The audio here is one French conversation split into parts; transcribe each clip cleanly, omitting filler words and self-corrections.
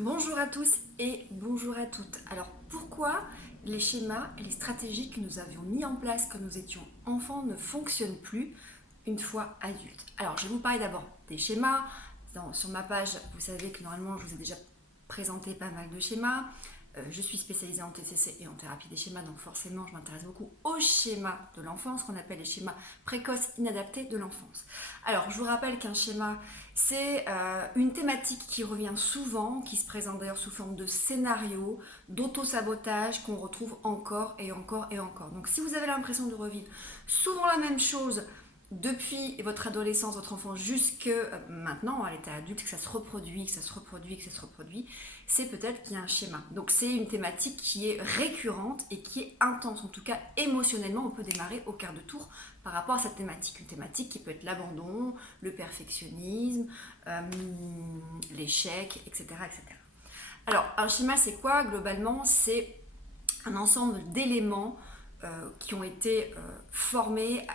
Bonjour à tous et bonjour à toutes. Alors pourquoi les schémas et les stratégies que nous avions mis en place quand nous étions enfants ne fonctionnent plus une fois adultes? Alors je vais vous parler d'abord des schémas. Sur ma page, vous savez que normalement je vous ai déjà présenté pas mal de schémas. Je suis spécialisée en TCC et en thérapie des schémas, donc forcément je m'intéresse beaucoup aux schémas de l'enfance, qu'on appelle les schémas précoces inadaptés de l'enfance. Alors je vous rappelle qu'un schéma, c'est une thématique qui revient souvent, qui se présente d'ailleurs sous forme de scénario, d'auto-sabotage qu'on retrouve encore et encore et encore. Donc si vous avez l'impression de revivre souvent la même chose depuis votre adolescence, votre enfance, jusque maintenant, à l'état adulte, que ça se reproduit, que ça se reproduit, que ça se reproduit, c'est peut-être qu'il y a un schéma. Donc c'est une thématique qui est récurrente et qui est intense. En tout cas, émotionnellement, on peut démarrer au quart de tour par rapport à cette thématique. Une thématique qui peut être l'abandon, le perfectionnisme, l'échec, etc., etc. Alors, un schéma, c'est quoi? Globalement, c'est un ensemble d'éléments qui ont été formés,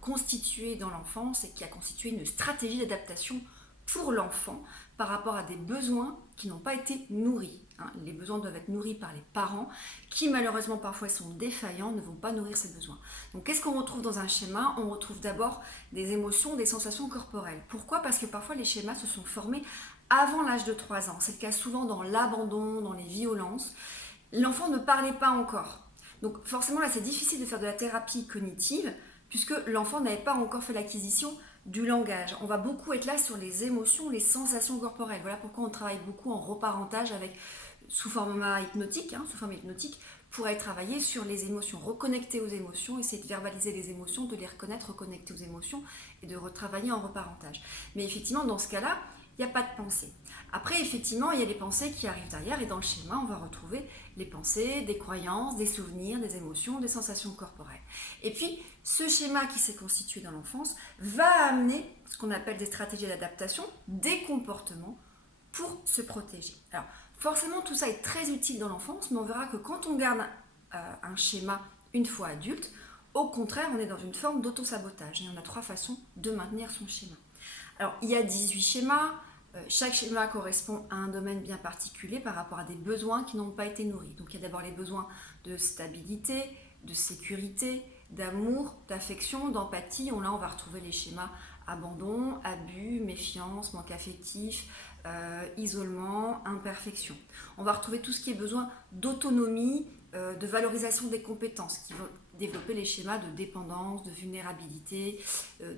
constitués dans l'enfance et qui a constitué une stratégie d'adaptation pour l'enfant par rapport à des besoins qui n'ont pas été nourris. Les besoins doivent être nourris par les parents qui malheureusement parfois sont défaillants, ne vont pas nourrir ces besoins. Donc qu'est-ce qu'on retrouve dans un schéma? On retrouve d'abord des émotions, des sensations corporelles. Pourquoi? Parce que parfois les schémas se sont formés avant l'âge de 3 ans. C'est le cas souvent dans l'abandon, dans les violences. L'enfant ne parlait pas encore. Donc forcément là c'est difficile de faire de la thérapie cognitive puisque l'enfant n'avait pas encore fait l'acquisition du langage. On va beaucoup être là sur les émotions, les sensations corporelles. Voilà pourquoi on travaille beaucoup en reparentage avec sous format hypnotique, sous forme hypnotique, pour aller travailler sur les émotions, reconnecter aux émotions, essayer de verbaliser les émotions, de les reconnaître, reconnecter aux émotions et de retravailler en reparentage. Mais effectivement, dans ce cas-là, il n'y a pas de pensée. Après, effectivement, il y a les pensées qui arrivent derrière et dans le schéma, on va retrouver les pensées, des croyances, des souvenirs, des émotions, des sensations corporelles. Et puis, ce schéma qui s'est constitué dans l'enfance va amener ce qu'on appelle des stratégies d'adaptation, des comportements pour se protéger. Alors, forcément, tout ça est très utile dans l'enfance, mais on verra que quand on garde un schéma une fois adulte, au contraire, on est dans une forme d'auto-sabotage. Et on a 3 façons de maintenir son schéma. Alors, il y a 18 schémas. Chaque schéma correspond à un domaine bien particulier par rapport à des besoins qui n'ont pas été nourris. Donc, il y a d'abord les besoins de stabilité, de sécurité, d'amour, d'affection, d'empathie. Là, on va retrouver les schémas abandon, abus, méfiance, manque affectif, isolement, imperfection. On va retrouver tout ce qui est besoin d'autonomie, de valorisation des compétences, qui vont développer les schémas de dépendance, de vulnérabilité,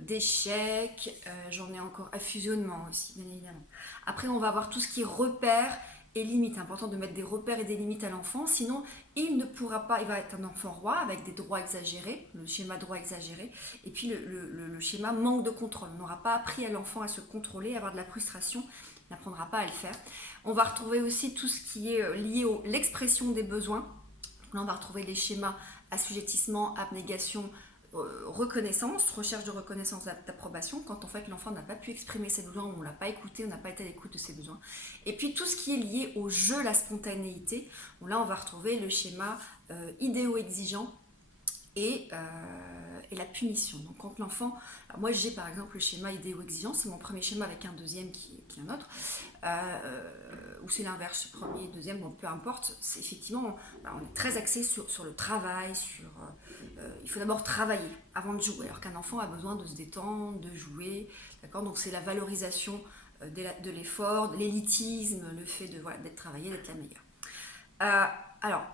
d'échec, j'en ai encore, à fusionnement aussi, bien évidemment. Après, on va avoir tout ce qui est repères et limites. C'est important de mettre des repères et des limites à l'enfant, sinon il ne pourra pas, il va être un enfant roi avec des droits exagérés, le schéma droit exagéré, et puis le schéma manque de contrôle. On n'aura pas appris à l'enfant à se contrôler, à avoir de la frustration, il n'apprendra pas à le faire. On va retrouver aussi tout ce qui est lié à l'expression des besoins. Là, on va retrouver les schémas assujettissement, abnégation, reconnaissance, recherche de reconnaissance, d'approbation, quand en fait l'enfant n'a pas pu exprimer ses besoins, on ne l'a pas écouté, on n'a pas été à l'écoute de ses besoins. Et puis tout ce qui est lié au jeu, la spontanéité, là on va retrouver le schéma idéo-exigeant et la punition. Donc quand l'enfant, moi j'ai par exemple le schéma idéo-exigeant, c'est mon premier schéma avec un deuxième qui est un autre, ou c'est l'inverse, premier et deuxième, bon peu importe, c'est effectivement, on est très axé sur le travail, il faut d'abord travailler avant de jouer, alors qu'un enfant a besoin de se détendre, de jouer, d'accord? Donc c'est la valorisation de l'effort, de l'élitisme, le fait d'être travaillé, d'être la meilleure. Alors,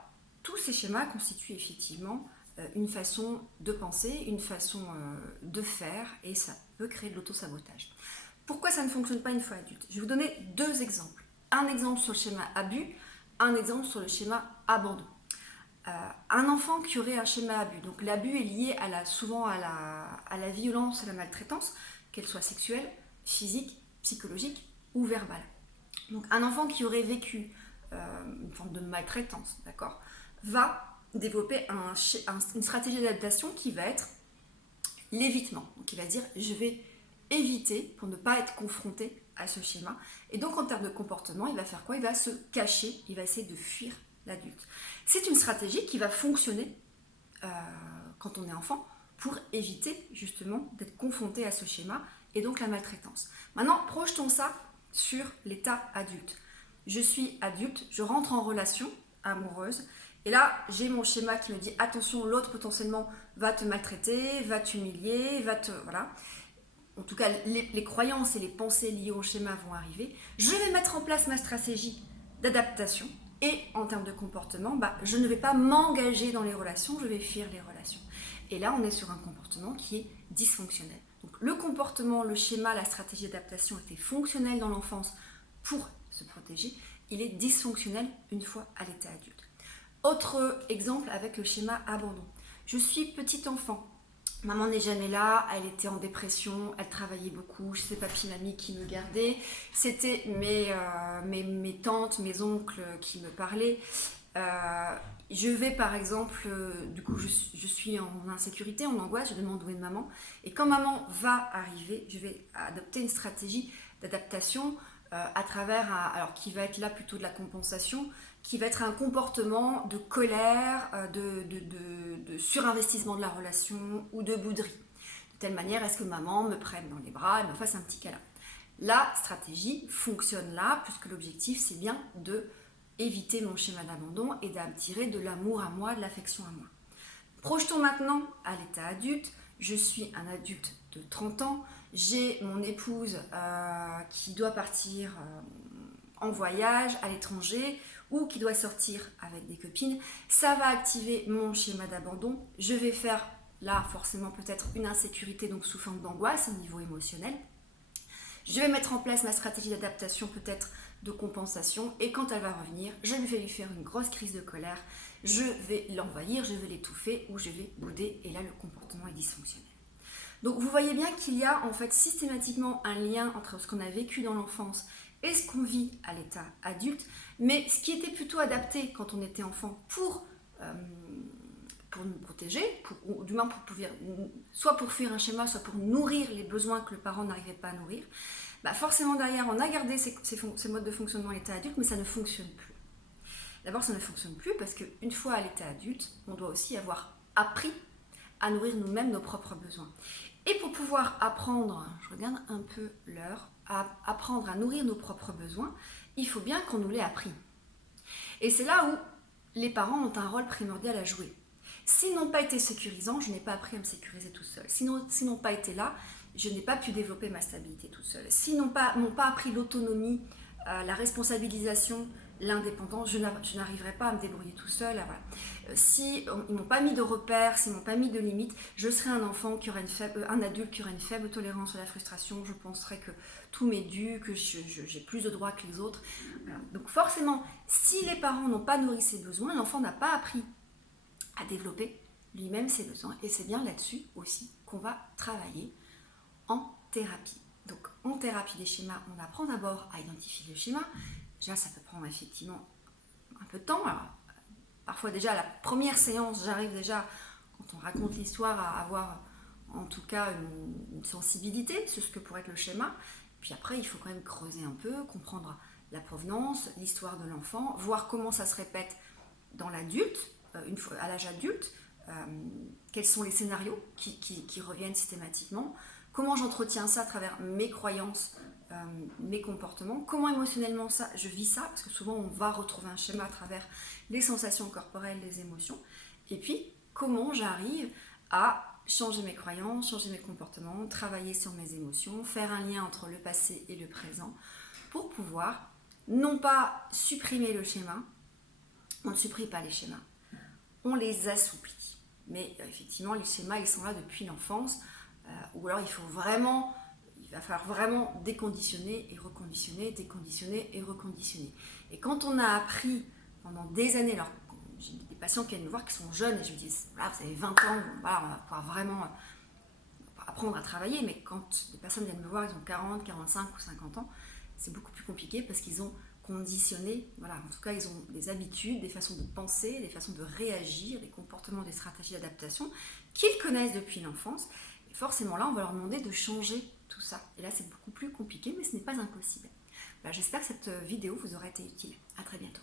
tous ces schémas constituent effectivement une façon de penser, une façon de faire, et ça peut créer de l'autosabotage. Pourquoi ça ne fonctionne pas une fois adulte? Je vais vous donner 2 exemples. Un exemple sur le schéma abus, un exemple sur le schéma abandon. Un enfant qui aurait un schéma abus, donc l'abus est lié souvent à la violence, à la maltraitance, qu'elle soit sexuelle, physique, psychologique ou verbale. Donc un enfant qui aurait vécu une forme de maltraitance, d'accord, va développer une stratégie d'adaptation qui va être l'évitement. Donc il va dire je vais éviter pour ne pas être confronté à ce schéma. Et donc en termes de comportement, il va faire quoi? Il va se cacher, il va essayer de fuir l'adulte. C'est une stratégie qui va fonctionner quand on est enfant pour éviter justement d'être confronté à ce schéma et donc la maltraitance. Maintenant, projetons ça sur l'état adulte. je suis adulte, je rentre en relation amoureuse, et là, j'ai mon schéma qui me dit attention, l'autre potentiellement va te maltraiter, va t'humilier, va te... Voilà. En tout cas, les croyances et les pensées liées au schéma vont arriver. Je vais mettre en place ma stratégie d'adaptation. Et en termes de comportement, je ne vais pas m'engager dans les relations, je vais fuir les relations. Et là, on est sur un comportement qui est dysfonctionnel. Donc le comportement, le schéma, la stratégie d'adaptation était fonctionnel dans l'enfance pour se protéger. Il est dysfonctionnel une fois à l'état adulte. Autre exemple avec le schéma abandon. Je suis petit enfant. Maman n'est jamais là, elle était en dépression, elle travaillait beaucoup, c'est papy, mamie qui me gardaient, c'était mes tantes, mes oncles qui me parlaient. Je vais par exemple, du coup je suis en insécurité, en angoisse, je demande où est maman, et quand maman va arriver, je vais adopter une stratégie d'adaptation à travers, alors qui va être là plutôt de la compensation, qui va être un comportement de colère, de surinvestissement de la relation ou de bouderie. De telle manière, est-ce que maman me prenne dans les bras et me fasse un petit câlin. La stratégie fonctionne là, puisque l'objectif, c'est bien de éviter mon schéma d'abandon et d'attirer de l'amour à moi, de l'affection à moi. Projetons maintenant à l'état adulte. Je suis un adulte de 30 ans. J'ai mon épouse qui doit partir en voyage à l'étranger ou qui doit sortir avec des copines. Ça va activer mon schéma d'abandon. Je vais faire là forcément peut-être une insécurité, donc sous forme d'angoisse au niveau émotionnel. Je vais mettre en place ma stratégie d'adaptation, peut-être de compensation, et quand elle va revenir, je vais lui faire une grosse crise de colère, je vais l'envahir, je vais l'étouffer ou je vais bouder, et là le comportement est dysfonctionnel. Donc vous voyez bien qu'il y a en fait systématiquement un lien entre ce qu'on a vécu dans l'enfance et ce qu'on vit à l'état adulte, mais ce qui était plutôt adapté quand on était enfant pour nous protéger, ou du moins soit pour fuir un schéma, soit pour nourrir les besoins que le parent n'arrivait pas à nourrir, forcément derrière on a gardé ces modes de fonctionnement à l'état adulte, mais ça ne fonctionne plus. D'abord ça ne fonctionne plus parce qu'une fois à l'état adulte, on doit aussi avoir appris à nourrir nous-mêmes nos propres besoins. Et pour pouvoir apprendre, je regarde un peu l'heure, à apprendre à nourrir nos propres besoins, il faut bien qu'on nous l'ait appris. Et c'est là où les parents ont un rôle primordial à jouer. S'ils n'ont pas été sécurisants, je n'ai pas appris à me sécuriser tout seul. S'ils n'ont pas été là, je n'ai pas pu développer ma stabilité toute seule. S'ils m'ont pas appris l'autonomie, la responsabilisation, l'indépendance, je n'arriverai pas à me débrouiller tout seul. Voilà. Si ils m'ont pas mis de repères, s'ils m'ont pas mis de limites, je serai un enfant qui aurait un adulte qui aurait une faible tolérance à la frustration. Je penserais que tout m'est dû, que j'ai plus de droits que les autres. Voilà. Donc forcément, si les parents n'ont pas nourri ses besoins, l'enfant n'a pas appris à développer lui-même ses besoins. Et c'est bien là-dessus aussi qu'on va travailler en thérapie. Donc en thérapie des schémas, on apprend d'abord à identifier le schéma. Déjà, ça peut prendre effectivement un peu de temps. Alors, parfois déjà, à la première séance, j'arrive déjà, quand on raconte l'histoire, à avoir en tout cas une sensibilité sur ce que pourrait être le schéma. Puis après, il faut quand même creuser un peu, comprendre la provenance, l'histoire de l'enfant, voir comment ça se répète dans l'adulte, à l'âge adulte, quels sont les scénarios qui reviennent systématiquement, comment j'entretiens ça à travers mes croyances, mes comportements, comment émotionnellement je vis ça, parce que souvent on va retrouver un schéma à travers les sensations corporelles, les émotions, et puis comment j'arrive à changer mes croyances, changer mes comportements, travailler sur mes émotions, faire un lien entre le passé et le présent, pour pouvoir non pas supprimer le schéma, on ne supprime pas les schémas, on les assouplit. Mais effectivement, les schémas, ils sont là depuis l'enfance, ou alors il va falloir vraiment déconditionner et reconditionner, déconditionner et reconditionner. Et quand on a appris pendant des années, alors j'ai des patients qui viennent me voir qui sont jeunes et je me dis, voilà, vous avez 20 ans, voilà, on va pouvoir vraiment apprendre à travailler, mais quand des personnes viennent me voir, ils ont 40, 45 ou 50 ans, c'est beaucoup plus compliqué parce qu'ils ont conditionné, voilà, en tout cas ils ont des habitudes, des façons de penser, des façons de réagir, des comportements, des stratégies d'adaptation qu'ils connaissent depuis l'enfance. Et forcément là, on va leur demander de changer tout ça. Et là, c'est beaucoup plus compliqué, mais ce n'est pas impossible. Voilà, j'espère que cette vidéo vous aura été utile. À très bientôt.